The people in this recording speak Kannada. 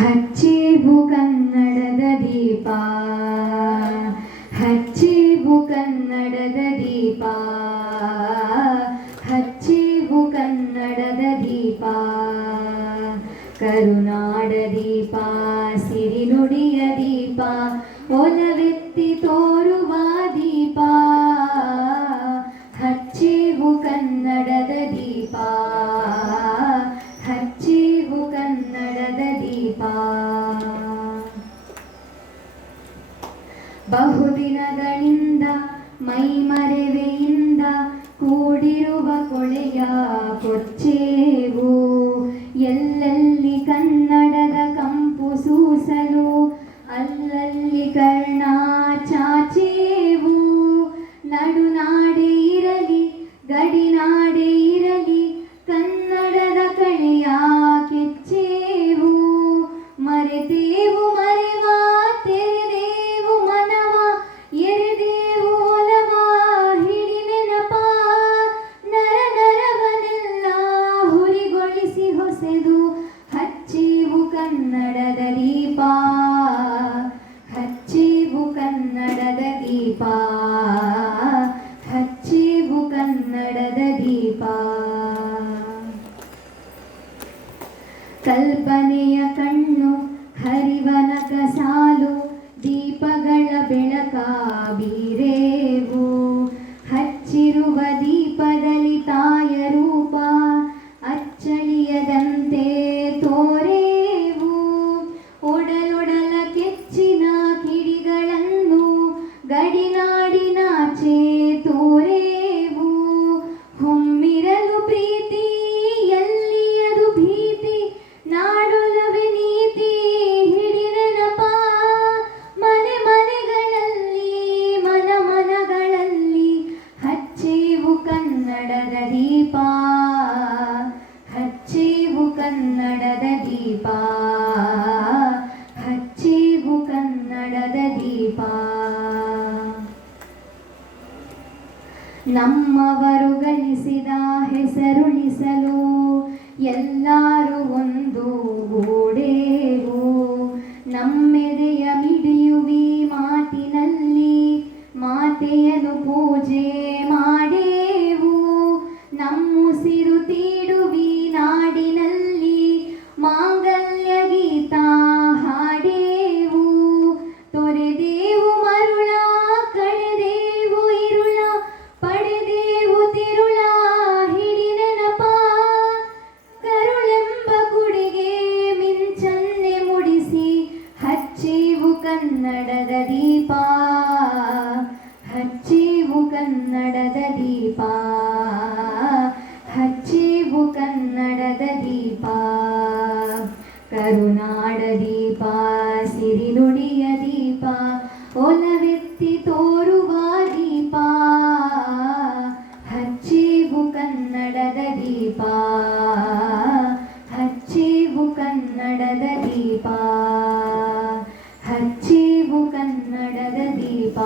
ಹಚ್ಚೇವು ಕನ್ನಡದ ದೀಪ, ಹಚ್ಚೇವು ಕನ್ನಡದ ದೀಪ, ಹಚ್ಚೇವು ಕನ್ನಡದ ದೀಪ, ಕರುನಾಡ ದೀಪ, ಸಿರಿನುಡಿಯ ದೀಪ, ಒಲವೆತ್ತಿ ತೋರುವ ದೀಪ, ಹಚ್ಚೇವು ಕನ್ನಡದ ದೀಪ, ಹಚ್ಚೇವು ಕನ್ನಡದ ದೀಪ. ಬಹುದಿನಗಳಿಂದ ಮೈಮರೆವೆಯಿಂದ ಕೂಡಿರುವ ಕೊಳೆಯ ಕೊಚ್ಚೇವು, ಎಲ್ಲೆಲ್ಲಿ ಕನ್ನಡದ ಕಂಪು ಸೂಸಲು ಅಲ್ಲಲ್ಲಿ ಕರ್ಣ ಚಾಚೇವು. ನಡುನಾಡೆ ಇರಲಿ ಗಡಿನಾಡೆ ಇರಲಿ ಕನ್ನಡದ ಕಳೆಯ ಕೆಚ್ಚೇವು. ಮರೆತೇವು ಮರೆವ ತೆರೆದೇವು ಮನವ, ಎರೆದೇವು ಒಲವ ಹಿಡಿ ನೆನಪ, ನರ ನರವನೆಲ್ಲ ಹುರಿಗೊಳಿಸಿ ಹೊಸೆದು ಹಚ್ಚೇವು ಕನ್ನಡದ ದೀಪ, ಹಚ್ಚೇವು ಕನ್ನಡದ ದೀಪ, ಹಚ್ಚೇವು ಕನ್ನಡದ ದೀಪ. ಕಲ್ಪನೆಯ ಕಣ್ಣು ಹರಿವನಕ ಸಾಲು ದೀಪಗಳ ಬೆಳಕ ಬೀರೇವು, ಹಚ್ಚಿರುವ ದೀಪದಲ್ಲಿ ತಾಯ ರೂಪ ಅಚ್ಚಳಿಯದಂತೆ ತೋರೇವು. ಒಡಲೊಡಲ ಕೆಚ್ಚಿನ ಕಿಡಿಗಳನ್ನು ಗಡಿನಾಡಿನಾಚೆ ತೋರೇವು. ಹೊಮ್ಮಿರಲು ಪ್ರೀತಿ ಎಲ್ಲಿಯದು ಭೀತಿ, ನಾಡೊಲವೆ ನೀತಿ ಹಿಡಿ ನೆನಪ, ಮನೆ ಮನೆಗಳಲ್ಲಿ ಮನ ಮನಗಳಲ್ಲಿ ಹಚ್ಚೇವು ಕನ್ನಡದ ದೀಪ, ಹಚ್ಚೇವು ಕನ್ನಡದ ದೀಪ, ಹಚ್ಚೇವು ಕನ್ನಡದ ದೀಪ. ನಮ್ಮವರು ಗಳಿಸಿದ ಹೆಸರುಳಿಸಲು ಎಲ್ಲರೂ ಒಂದು ಗೂಡೇವು. ನಮ್ಮೆದೆಯ ಮಿಡಿಯುವಿ ಮಾತಿನಲ್ಲಿ ಮಾತೆಯನ್ನು ಪೂಜೆ ಮಾಡೇವು. ನಮ್ಮುಸಿರು ತೀಡುವಿ ನಾಡಿನಲ್ಲಿ ಮಾಂಗಲ್ಯ ಗೀತ ಹಾಡೇವು. ತೊರೆದೇವು ಮರುಳ ಕಳೆದೇವು ಇರುಳ, ಪಡೆದೇವು ತಿರುಳ ಹಿಡಿ ನೆನಪ, ಕರುಳೆಂಬ ಕುಡಿಗೆ ಮಿಂಚನ್ನೆ ಮುಡಿಸಿ ಹಚ್ಚೇವು ಕನ್ನಡದ ದೀಪ, ಹಚ್ಚೇವು ಕನ್ನಡದ ದೀಪ, ಹಚ್ಚೇವು ಕನ್ನಡದ ದೀಪ, ಕರುನಾಡ ದೀಪ, ಸಿರಿನುಡಿಯ ದೀಪ, ಒಲವೆತ್ತಿ ತೋರುವ ದೀಪ, ಹಚ್ಚೇವು ಕನ್ನಡದ ದೀಪ, ಹಚ್ಚೇವು ಕನ್ನಡದ ದೀಪ, ಹಚ್ಚೇವು ಕನ್ನಡದ ದೀಪ.